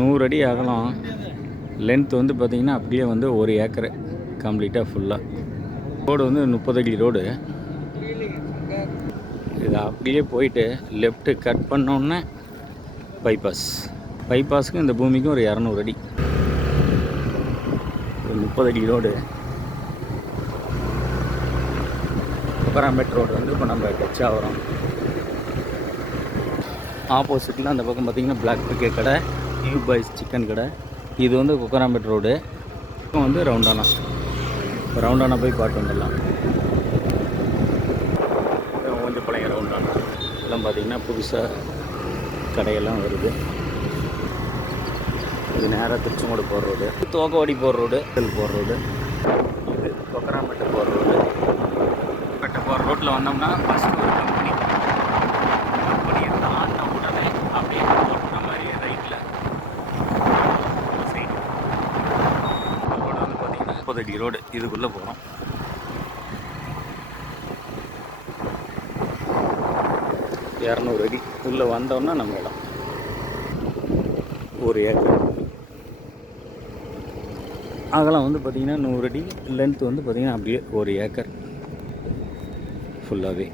100 அடி அகலம். லென்த் வந்து பார்த்திங்கன்னா அப்படியே வந்து 1 ஏக்கரு கம்ப்ளீட்டாக ஃபுல்லாக. ரோடு வந்து 30 அடி ரோடு. இது அப்படியே போயிட்டு லெஃப்ட்டு கட் பண்ணோன்னே பைபாஸுக்கும் இந்த பூமிக்கும் ஒரு 200 அடி. ஒரு 30 அடி ரோடு. கொக்கராம்பேட் ரோடு வந்து இப்போ நம்ம டச் ஆகிறோம். ஆப்போசிட்டில் அந்த பக்கம் பார்த்திங்கன்னா பிளாக் பிக்கே கடை, நியூ பாய்ஸ் சிக்கன் கடை. இது வந்து கொக்கராம்பேட் ரோடு. இப்போ வந்து ரவுண்டானா போய் பார்த்து வந்துடலாம். கொஞ்சம் பழைய ரவுண்டானா எல்லாம் பார்த்திங்கன்னா புதுசாக கடையெல்லாம் வருது. இது நேராக திருச்செங்கோடு போகிற ரோடு, தோக்கவாடி போகிற ரோடு, போகிற ரோடு. இது கொக்கராம்பேட்டை போகிற ரோடு. போகிற ரோட்டில் வந்தோம்னா ஃபஸ்ட்டு ஒரு கம்பெனியை தாண்ட உடனே அப்படியே போட்டுற மாதிரி ரைட்டில் சைடு ரோடு வந்து பார்த்திங்கன்னா 30 அடி ரோடு. இதுக்குள்ளே போகிறோம். இரநூறு அடி உள்ளே வந்தோன்னா நம்ம இடம். 1 ஏக்கர் அகலம் வந்து பார்த்திங்கன்னா 100 அடி. லென்த் வந்து பார்த்திங்கன்னா அப்படியே 1 ஏக்கர் ஃபுல்லாகவே.